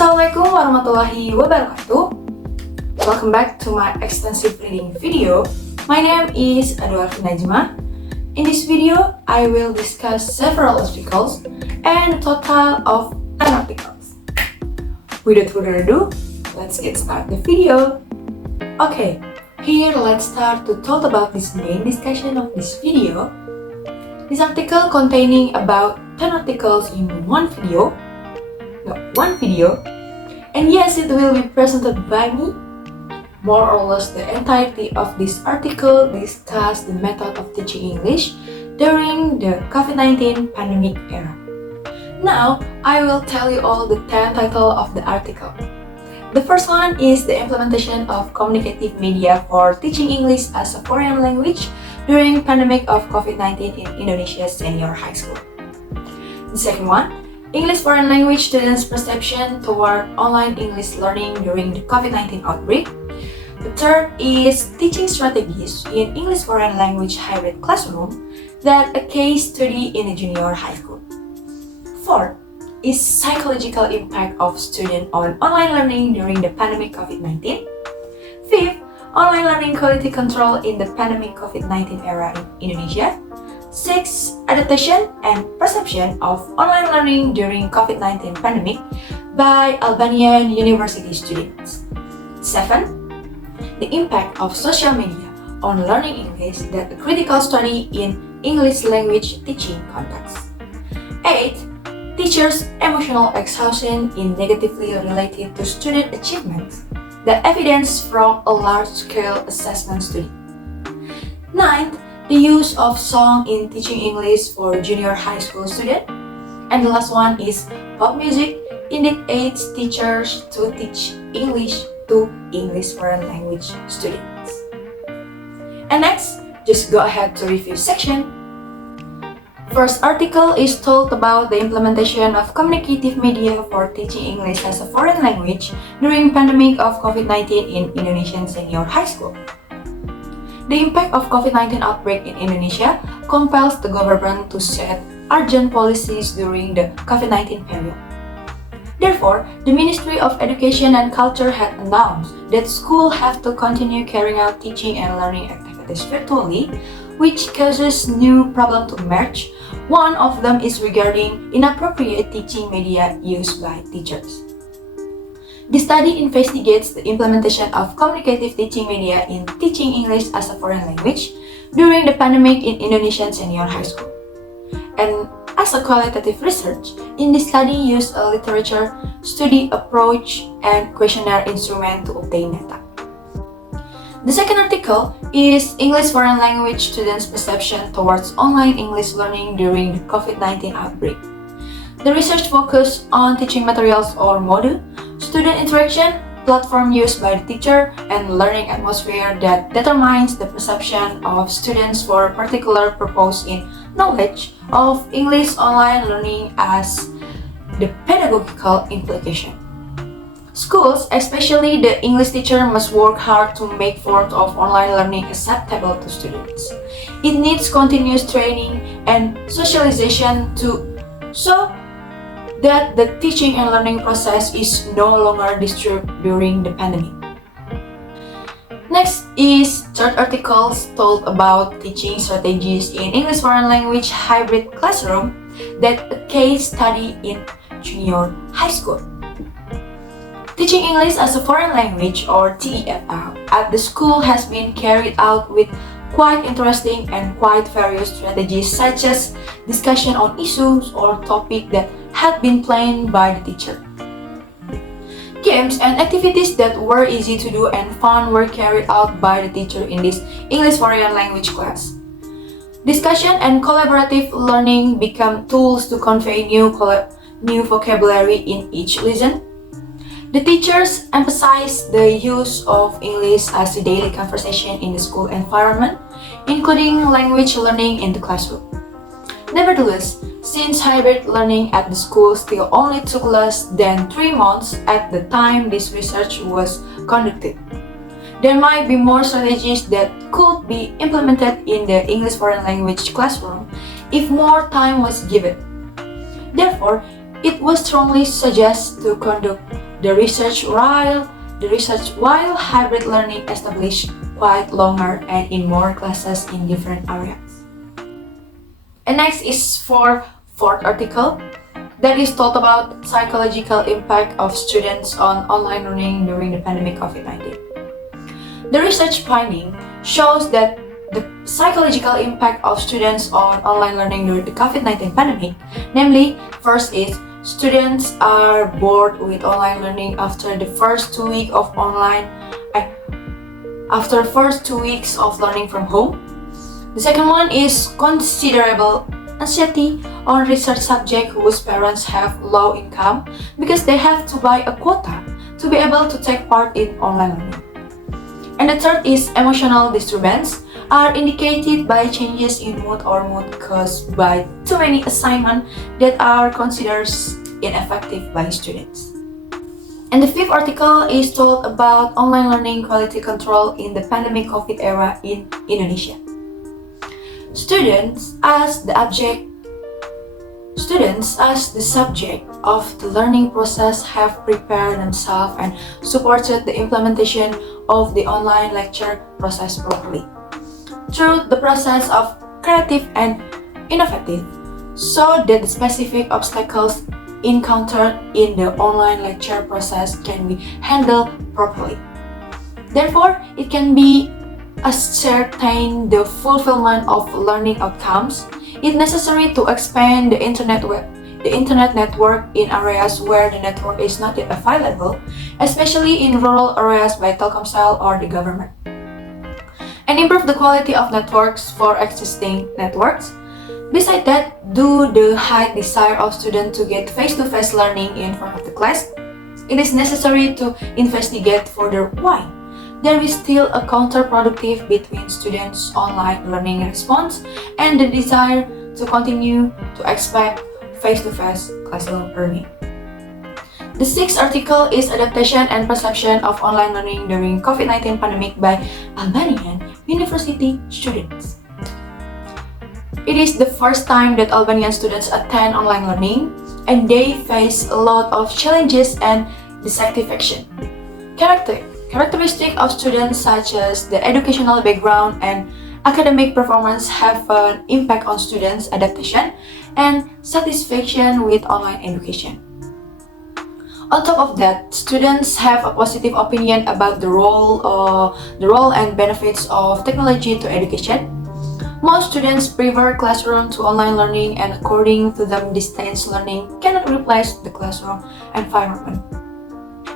Assalamualaikum warahmatullahi wabarakatuh. Welcome back to my extensive reading video. My name is Adhwa Alfi Najmah. In this video, I will discuss several articles and a total of 10 articles. Without further ado, let's get started the video. Okay, here let's start to talk about this main discussion of this video. This article containing about 10 articles in one video, and yes, it will be presented by me. More or less the entirety of this article discuss the method of teaching English during the COVID-19 pandemic era. Now, I will tell you all the 10 titles of the article. The first one is the implementation of communicative media for teaching English as a foreign language during pandemic of COVID-19 in Indonesia senior high school. The second one, English foreign language students' perception toward online English learning during the COVID-19 outbreak. The third is teaching strategies in English foreign language hybrid classroom, that a case study in a junior high school. Fourth is psychological impact of student on online learning during the pandemic COVID-19. Fifth, online learning quality control in the pandemic COVID-19 era in Indonesia. 6. Adaptation and perception of online learning during COVID-19 pandemic by Albanian university students. 7. The impact of social media on learning English, that a critical study in English language teaching context. 8. Teachers' emotional exhaustion in negatively related to student achievements, the evidence from a large-scale assessment study. 9. The use of song in teaching English for junior high school students. And the last one is pop music indeed aids teachers to teach English to English foreign language students. And next, just go ahead to review section. First article is told about the implementation of communicative media for teaching English as a foreign language during pandemic of COVID-19 in Indonesian senior high school. The impact of COVID-19 outbreak in Indonesia compels the government to set urgent policies during the COVID-19 period. Therefore, the Ministry of Education and Culture had announced that schools have to continue carrying out teaching and learning activities virtually, which causes new problems to emerge. One of them is regarding inappropriate teaching media used by teachers. The study investigates the implementation of communicative teaching media in teaching English as a foreign language during the pandemic in Indonesian senior high school. And as a qualitative research, in this study used a literature study approach and questionnaire instrument to obtain data. The second article is English foreign language students' perception towards online English learning during the COVID-19 outbreak. The research focused on teaching materials or module, student interaction, platform used by the teacher, and learning atmosphere that determines the perception of students for a particular purpose in knowledge of English online learning as the pedagogical implication. Schools, especially the English teacher, must work hard to make forms of online learning acceptable to students. It needs continuous training and socialization so that the teaching and learning process is no longer disturbed during the pandemic. Next is third articles told about teaching strategies in English foreign language hybrid classroom, that a case study in junior high school. Teaching English as a foreign language, or TEFL, at the school has been carried out with quite interesting and quite various strategies, such as discussion on issues or topics that had been planned by the teacher. Games and activities that were easy to do and fun were carried out by the teacher in this English foreign language class. Discussion and collaborative learning become tools to convey new vocabulary in each lesson. The teachers emphasize the use of English as a daily conversation in the school environment, including language learning in the classroom. Nevertheless, since hybrid learning at the school still only took less than 3 months at the time this research was conducted, there might be more strategies that could be implemented in the English foreign language classroom if more time was given. Therefore, it was strongly suggested to conduct The research while hybrid learning established quite longer and in more classes in different areas. And next is for fourth article that is taught about psychological impact of students on online learning during the pandemic COVID-19. The research finding shows that the psychological impact of students on online learning during the COVID-19 pandemic, namely, first is students are bored with online learning after the first 2 weeks of learning from home. The second one is considerable anxiety on research subjects whose parents have low income because they have to buy a quota to be able to take part in online learning. And the third is emotional disturbance are indicated by changes in mood or mood caused by too many assignments that are considered ineffective by students. And the fifth article is told about online learning quality control in the pandemic COVID era in Indonesia. Students as the subject of the learning process have prepared themselves and supported the implementation of the online lecture process properly through the process of creative and innovative, so that the specific obstacles encountered in the online lecture process can be handled properly. Therefore, it can be ascertain the fulfillment of learning outcomes. It's necessary to expand the internet network in areas where the network is not yet available, especially in rural areas by Telkomsel or the government, and improve the quality of networks for existing networks. Besides that, due to the high desire of students to get face-to-face learning in front of the class, it is necessary to investigate further why there is still a counterproductive between students' online learning response and the desire to continue to expect face-to-face classroom learning. The sixth article is Adaptation and Perception of Online Learning During COVID-19 Pandemic by Albanian University Students. It is the first time that Albanian students attend online learning, and they face a lot of challenges and dissatisfaction. Characteristics of students such as the educational background and academic performance have an impact on students' adaptation and satisfaction with online education. On top of that, students have a positive opinion about the role and benefits of technology to education. Most students prefer classroom to online learning, and according to them, distance learning cannot replace the classroom environment.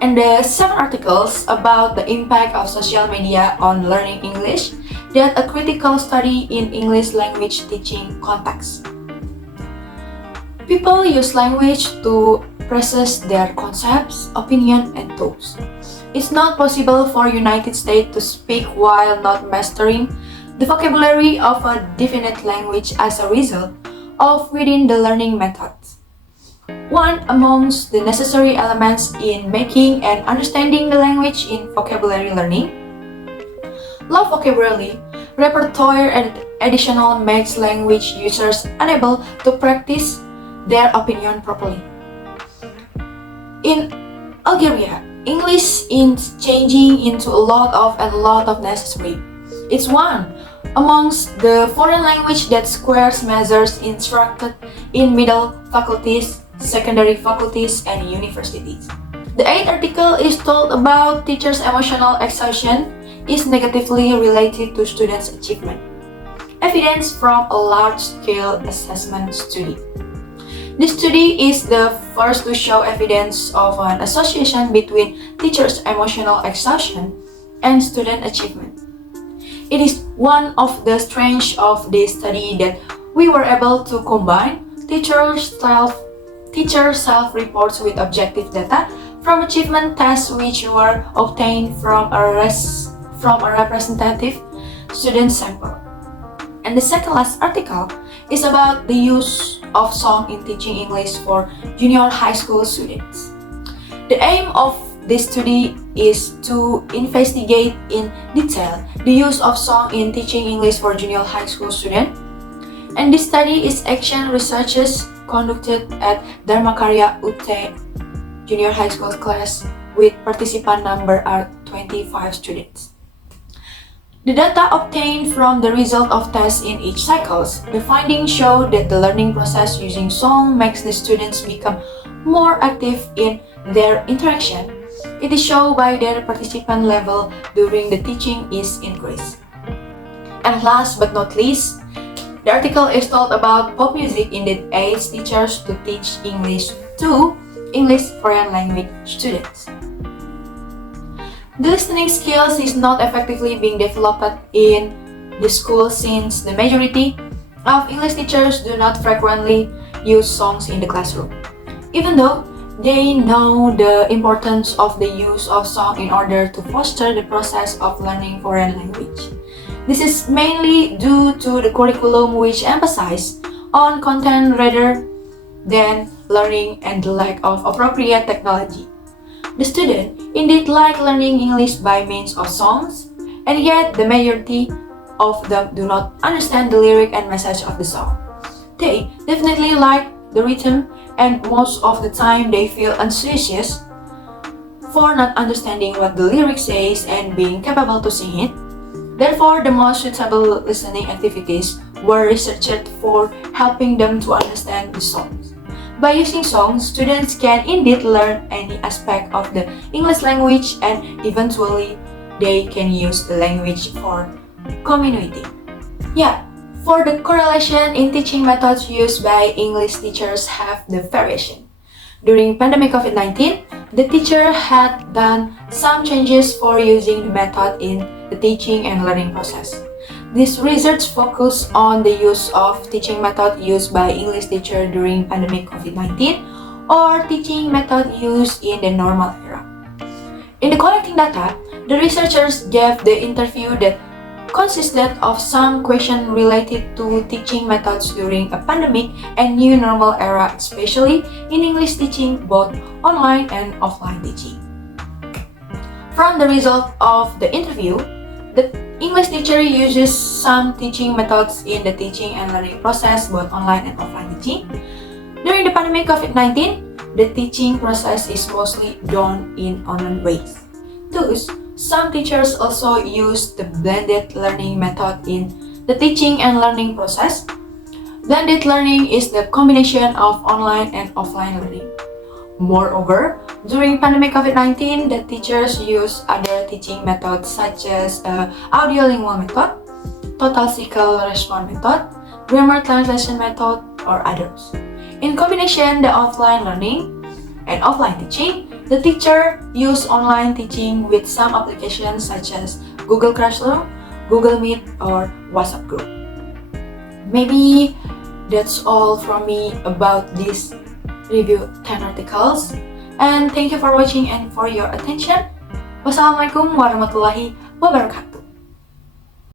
And the 7 articles about the impact of social media on learning English, that a critical study in English language teaching context. People use language to process their concepts, opinion, and tools. It's not possible for United States to speak while not mastering the vocabulary of a definite language as a result of within the learning methods. One amongst the necessary elements in making and understanding the language in vocabulary learning. Low vocabulary repertoire and additional makes language users unable to practice their opinion properly. In Algeria, English is changing into a lot of necessary. It's one amongst the foreign language that squares measures instructed in middle faculties, secondary faculties, and universities. The 8th article is told about teachers' emotional exhaustion is negatively related to students' achievement. Evidence from a large-scale assessment study. This study is the first to show evidence of an association between teachers' emotional exhaustion and student achievement. It is one of the strengths of this study that we were able to combine teacher self-reports with objective data from achievement tests which were obtained from a representative student sample. And the second last article is about the use of song in teaching English for junior high school students. The aim of this study is to investigate in detail the use of song in teaching English for junior high school students. And this study is action researches conducted at Dharmakarya UT junior high school class with participant number are 25 students. The data obtained from the result of tests in each cycles, the findings show that the learning process using song makes the students become more active in their interaction. It is shown by their participant level during the teaching is increased. And last but not least, the article is told about pop music indeed aids teachers to teach English to English foreign language students. The listening skills is not effectively being developed in the school since the majority of English teachers do not frequently use songs in the classroom, even though they know the importance of the use of song in order to foster the process of learning foreign language. This is mainly due to the curriculum which emphasizes on content rather than learning and the lack of appropriate technology. The student indeed like learning English by means of songs, and yet the majority of them do not understand the lyric and message of the song. They definitely like the rhythm, and most of the time they feel anxious for not understanding what the lyric says and being capable to sing it. Therefore, the most suitable listening activities were researched for helping them to understand the songs. By using songs, students can indeed learn any aspect of the English language, and eventually they can use the language for communicating. Yeah, for the correlation in teaching methods used by English teachers have the variation. During pandemic COVID-19, the teacher had done some changes for using the method in the teaching and learning process. This research focused on the use of teaching method used by English teacher during pandemic COVID-19 or teaching method used in the normal era. In the collecting data, the researchers gave the interview that consisted of some questions related to teaching methods during a pandemic and new normal era, especially in English teaching, both online and offline teaching. From the result of the interview, the English teacher uses some teaching methods in the teaching and learning process, both online and offline teaching. During the pandemic COVID-19, the teaching process is mostly done in online ways. Thus, some teachers also use the blended learning method in the teaching and learning process. Blended learning is the combination of online and offline learning. Moreover, during pandemic COVID-19, the teachers use other teaching methods such as audiolingual method, total cycle response method, grammar translation method, or others. In combination, the offline learning and offline teaching, the teacher use online teaching with some applications such as Google Classroom, Google Meet, or WhatsApp group. Maybe that's all from me about this review 10 articles, and thank you for watching and for your attention. Wassalamualaikum warahmatullahi wabarakatuh.